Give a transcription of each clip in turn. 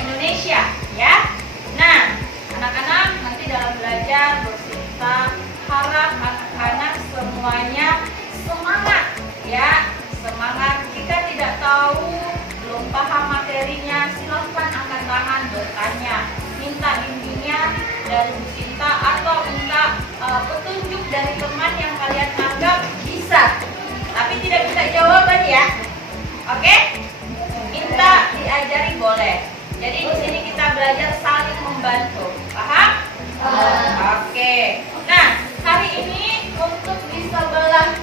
Indonesia, ya. Nah, anak-anak nanti dalam belajar Bu Sinta harap anak-anak semuanya semangat, ya. Semangat. Jika tidak tahu, belum paham materinya, silahkan angkat tangan bertanya, minta bimbingan dari Bu Sinta atau minta petunjuk dari teman yang kalian anggap bisa. Tapi tidak minta jawaban ya. Oke? Minta diajari boleh. Jadi di sini kita belajar saling membantu. Paham? Oke. Nah, hari ini untuk di sebelah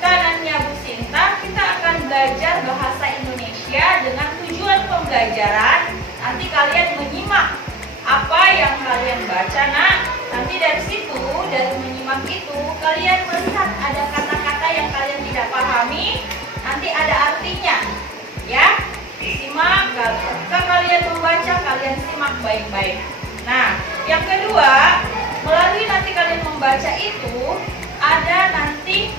kanannya Bu Sinta, kita akan belajar bahasa Indonesia dengan tujuan pembelajaran. Nanti kalian menyimak apa yang kalian baca, nak. Nanti dari situ, dari menyimak itu, kalian melihat ada kata-kata yang kalian tidak pahami, nanti ada artinya, ya. Simak, ketika kalian membaca, kalian simak baik-baik. Nah, yang kedua, melalui nanti kalian membaca itu, ada nanti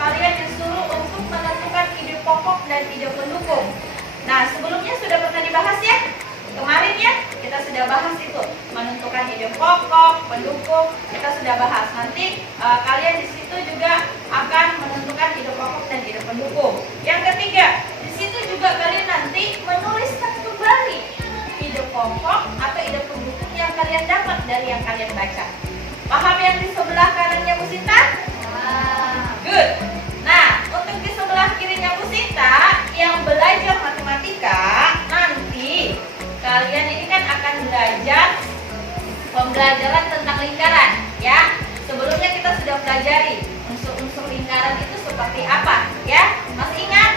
kalian disuruh untuk menentukan ide pokok dan ide pendukung. Nah, sebelumnya sudah pernah dibahas ya? Kemarin ya, kita sudah bahas itu, menentukan ide pokok, pendukung, kita sudah bahas. Nanti kalian di situ juga akan menentukan ide pokok dan ide pendukung. Yang ketiga, di situ juga kalian nanti menuliskan kembali ide pokok atau ide pendukung yang kalian dapat dari yang kalian baca. Paham yang di sebelah kanannya Bu Sinta? Good. Nah, untuk di sebelah kirinya Bu Sinta yang belajar matematika, nanti kalian ini kan akan belajar pembelajaran tentang lingkaran, ya. Sebelumnya kita sudah pelajari unsur-unsur lingkaran itu seperti apa, ya. Masih ingat?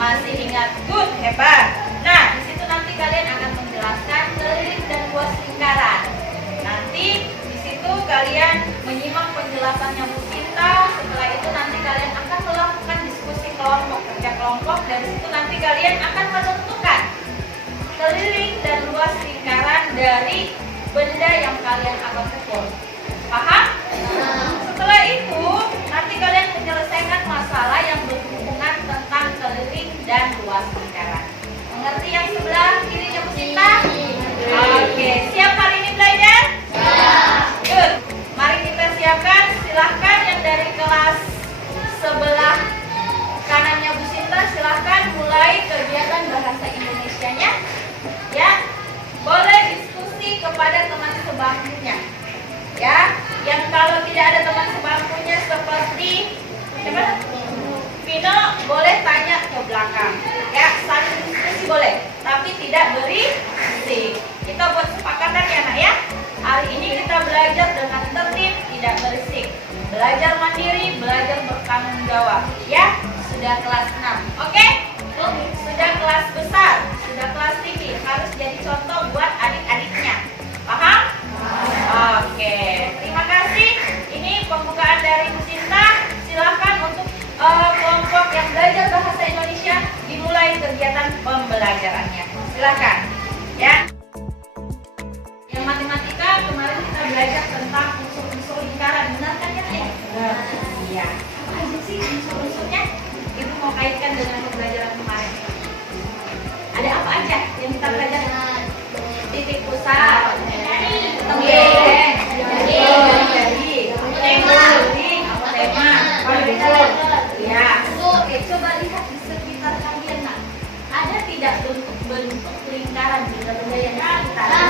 Masih ingat. Good, hebat. Nah, di situ nanti kalian akan menjelaskan keliling dan luas lingkaran. Nanti di situ kalian menyimak penjelasannya Bu Sinta. Setelah itu nanti kalian akan melakukan diskusi kelompok, kerja kelompok. Dari situ nanti kalian akan menentukan keliling dan luas lingkaran dari benda yang kalian akan ukur. Paham? Setelah itu, nanti kalian menyelesaikan masalah yang berhubungan tentang keliling dan luas lingkaran. Mengerti yang sebelah kirinya Bu Sinta? Oke, siap hari ini belajar? Good. Mari kita siapkan. Silahkan yang dari kelas sebelah kanannya Bu Sinta, silahkan mulai kegiatan bahasa Indonesianya. Ya, boleh diskusi kepada teman sebangkunya. Ya, yang kalau tidak ada teman sebangkunya seperti siapa? Vino, boleh tanya ke belakang. Ya, saling diskusi boleh, tapi tidak berisik. Kita buat sepakatan ya, nak ya. Hari ini kita belajar dengan tertib, tidak berisik. Belajar mandiri, belajar bertanggung jawab. Ya, sudah kelas 6. Oke? Sudah kelas besar, sudah kelas tinggi, harus jadi contoh buat adik-adiknya. Paham? Oke, terima kasih. Ini pembukaan dari Bu Sinta. Silahkan untuk kelompok yang belajar bahasa Indonesia dimulai kegiatan pembelajarannya. Silahkan, ya. Yang matematika kemarin kita belajar tentang unsur-unsur lingkaran, benar kan ya? Iya. Apa aja sih unsur-unsurnya? Ibu mau kaitkan dengan pembelajaran kemarin. Ada apa aja yang kita pelajari? Titik pusat, tembeling, jari, tema, ya. Oke, coba lihat di sekitar kalian, nak. Ada tidak bentuk-bentuk lingkaran benda-benda yang kita ada?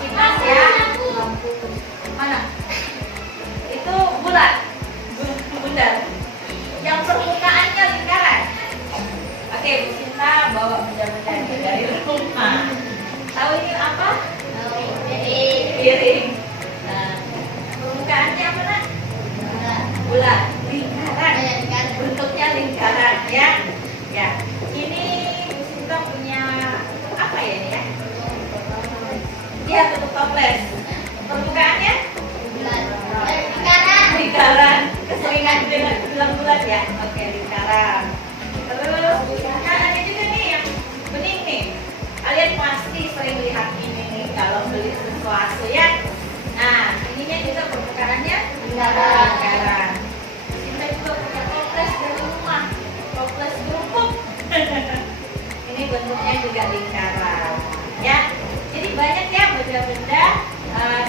Kipas ya. Mana? Itu bulat, bundar. Yang permukaannya lingkaran. Oke, Bu Sinta bawa benda-benda dari rumah. Tahu ini apa? Piring. Nah, permukaannya apa, nak? Bulat, lingkaran. Bentuknya lingkaran, ya. Ya. Ini Bu Sinta punya apa ya ini ya? Dia tutup toples. Permukaannya? Lingkaran. Keseringan dengan bilang bulat ya. Oke, lingkaran. Terus kan ada juga nih yang bening nih. Kalian pasti sering lihat ini nih kalau beli sesuatu ya. kemudian juga lingkaran. Ya, jadi banyak ya benda-benda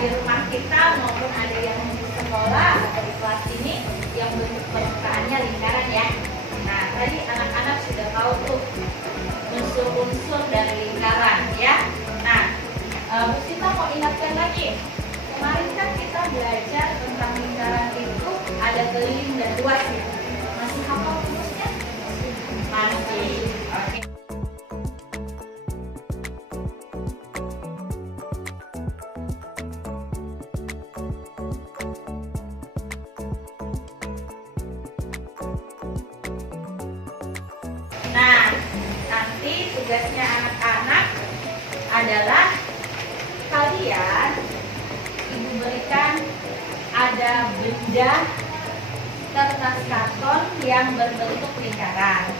di rumah kita maupun ada yang di sekolah atau di kelas ini yang bentuk permukaannya lingkaran ya. Nah, tadi anak-anak sudah tahu tuh unsur-unsur dari lingkaran ya. Nah, Bu Sita mau ingatkan lagi. Kemarin kan kita belajar tentang lingkaran itu ada keliling dan luas ya. Masih hafal rumusnya? Masih. Oke. Nah, nanti tugasnya anak-anak adalah kalian Ibu berikan ada benda kertas karton yang berbentuk lingkaran.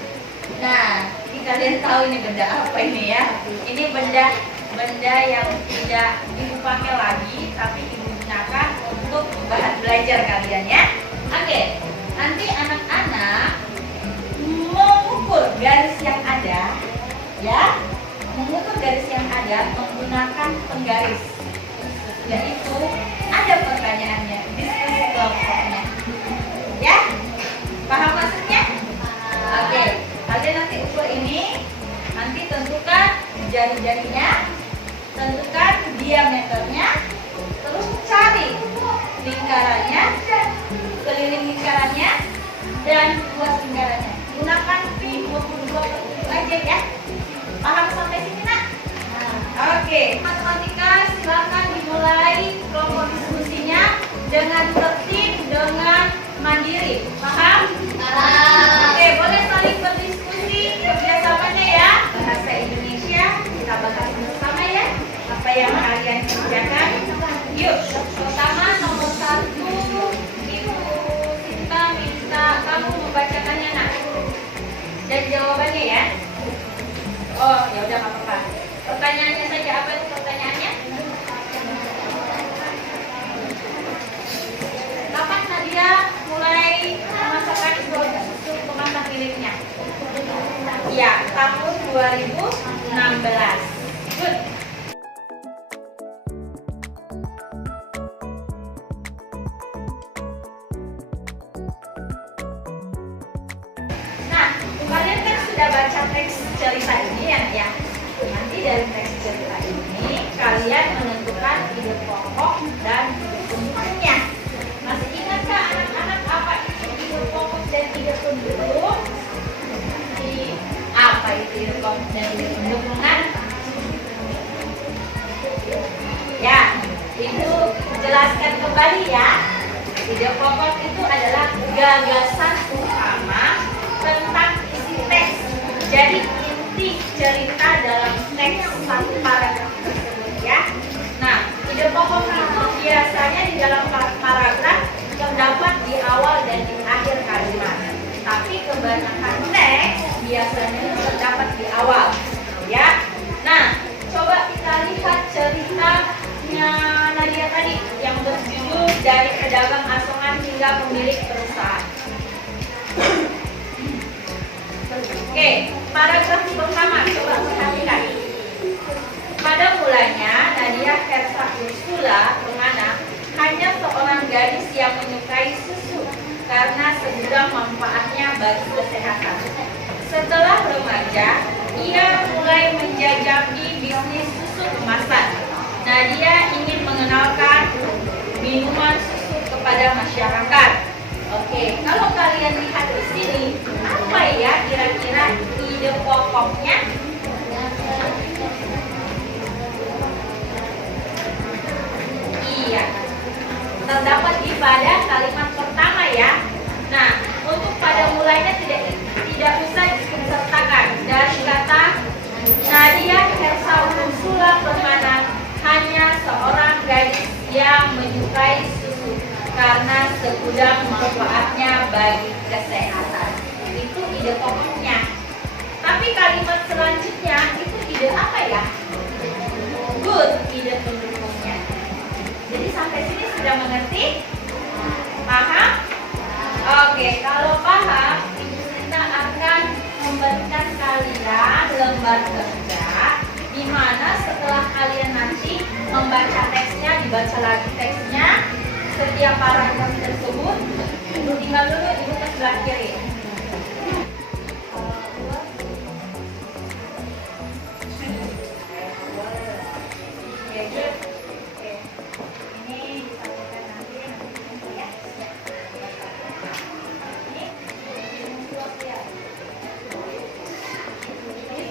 Nah, ini kalian tahu ini benda apa ini ya? Ini benda yang tidak Ibu pakai lagi, tapi Ibu gunakan untuk bahan belajar kalian ya. Oke, nanti anak-anak mengukur garis yang ada, ya, mengukur garis yang ada menggunakan penggaris. Yaitu ada pertanyaannya, diskusi kelompoknya, ya, paham maksudnya? Oke, kalian nanti ukur ini, nanti tentukan jari-jarinya, tentukan diameternya, terus cari lingkarannya, keliling lingkarannya, dan luas lingkarannya. Gunakan P22 aja ya. Paham sampai sini nak? Oke, matematika silakan dimulai kelompok diskusinya dengan tertib, dengan mandiri. Paham? Oke, boleh saling berdiskusi kerjasamanya ya. Bahasa Indonesia kita bahas bersama ya. Apa yang kalian kerjakan? Yuk, pertama nomor 1 Ibu Sinta minta kamu membacakannya nak. Dan jawabannya ya. Oh, ya udah nggak apa-apa. Pertanyaannya saja, apa itu pertanyaannya? Kapan Nadia mulai memasakkan susu kemasan miliknya? Ya, tahun 2016. Good. Nah, kalian kan sudah baca teks cerita ini ya. Nanti dari teks cerita ini kalian menentukan ide pokok dan ide pendukungnya. Masih ingatkah anak-anak apa itu ide pokok dan ide pendukung? Apa itu ide pokok dan ide pendukung? Ya, Ibu jelaskan kembali ya. Ide pokok itu adalah gagasan utama tentang isi teks. Jadi inti cerita dalam teks satu paragraf tersebut ya. Nah, ide pokok itu biasanya di dalam paragraf terdapat di awal dan di akhir kalimat. Tapi kebanyakan teks biasanya terdapat di awal ya. Nah, coba kita lihat ceritanya Nadia tadi yang berjudul dari pedagang asongan hingga pemilik perusahaan. Oke, paragraf pertama coba perhatikan. Pada mulanya Nadia Hersa Ursula menganak hanya seorang gadis yang menyukai susu karena segudang manfaatnya bagi kesehatan. Setelah remaja, ia mulai menjajaki bisnis susu kemasan. Nadia ingin mengenalkan minuman susu kepada masyarakat. Oke, kalau kalian lihat di sini, apa ya kira-kira ide pokoknya? Iya, terdapat di pada kalimat pertama ya. Nah, untuk pada mulanya tidak usah disertakan dari kata Nadia Hersa Ursula Permana hanya seorang gadis yang menyukai susu karena segudang manfaatnya bagi kesehatan. Itu ide pokoknya. Tapi kalimat selanjutnya itu ide apa ya? Good, ide pendukungnya. Jadi sampai sini sudah mengerti? Paham? Oke, kalau paham, Ibu Sinta akan memberikan kalian lembar kerja, di mana setelah kalian nanti membaca teksnya, dibaca lagi teksnya, setiap paragraf tersebut, Ibu tinggal dulu, Ibu ke sebelah kiri.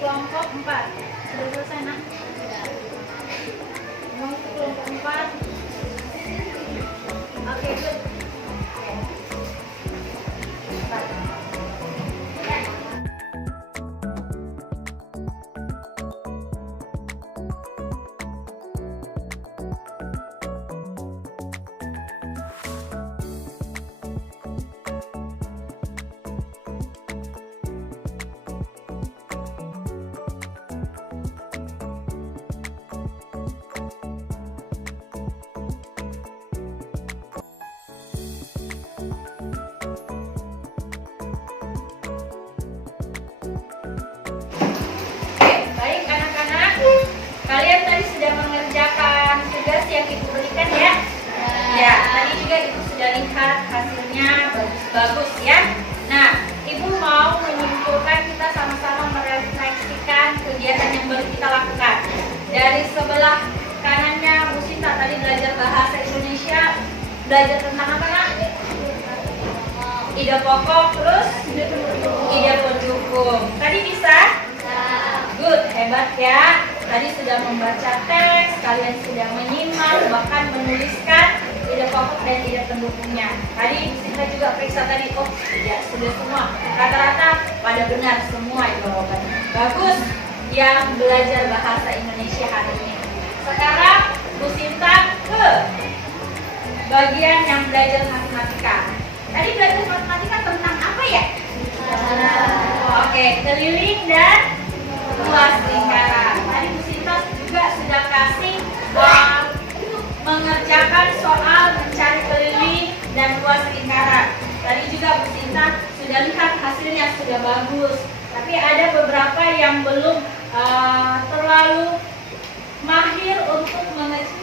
Kelompok 4 sudah selesai nak? Untuk kelompok 4 oke, good. Baik anak-anak, kalian tadi sudah mengerjakan tugas yang Ibu berikan ya? Ya, tadi juga Ibu sudah lihat hasilnya bagus-bagus ya. Nah, Ibu mau menyimpulkan, kita sama-sama merefleksikan kegiatan yang baru kita lakukan. Dari sebelah kanannya Bu Sinta tadi belajar bahasa Indonesia, belajar tentang apa nak? Ide pokok, terus ide pendukung. Tadi bisa? Good, hebat ya. Tadi sudah membaca teks, kalian sudah menyimak, bahkan menuliskan ide pokok dan ide pendukungnya. Tadi kita juga periksa tadi, oh ya sudah semua. Rata-rata pada benar semua jawabannya. Bagus yang belajar bahasa Indonesia hari ini. Sekarang Bu Sinta ke bagian yang belajar matematika. Tadi belajar matematika tentang apa ya? Oke, keliling dan luas lingkaran. Tadi Bu Sinta juga sudah kasih mengerjakan soal mencari keliling dan luas lingkaran. Tadi juga Bu Sinta sudah lihat hasilnya sudah bagus. Tapi ada beberapa yang belum terlalu mahir untuk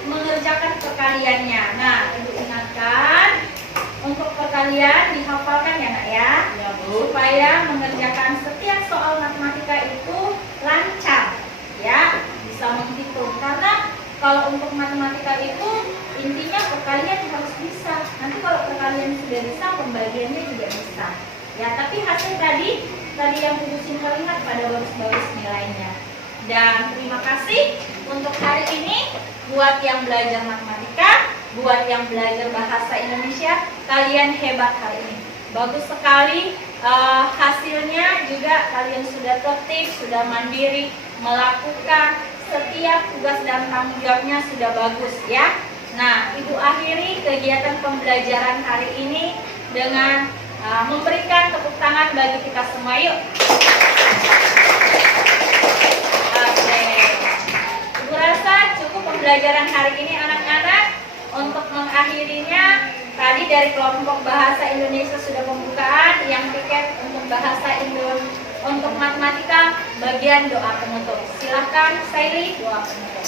mengerjakan perkaliannya. Nah, Ibu ingatkan untuk perkalian dihafalkan ya nak ya, supaya mengerjakan setiap soal matematika itu lancar ya, bisa menghitung. Karena kalau untuk matematika itu intinya perkalian harus bisa. Nanti kalau perkalian sudah bisa, pembagiannya juga bisa ya. Tapi hasil tadi yang Ibu Sinta lihat pada bagus-bagus nilainya. Dan terima kasih untuk hari ini buat yang belajar matematika, buat yang belajar bahasa Indonesia, kalian hebat hari ini. Bagus sekali hasilnya, juga kalian sudah tertib, sudah mandiri, melakukan setiap tugas dan tanggung jawabnya sudah bagus ya. Nah, Ibu akhiri kegiatan pembelajaran hari ini dengan memberikan tepuk tangan bagi kita semua, yuk. Oke, Ibu rasa cukup pembelajaran hari ini anak-anak. Untuk mengakhirinya, tadi dari kelompok bahasa Indonesia sudah pembukaan, yang tiket untuk bahasa Indonesia untuk matematika bagian doa penutup. Silahkan Saili, doa penutup.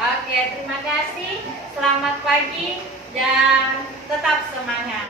Oke, terima kasih. Selamat pagi dan tetap semangat.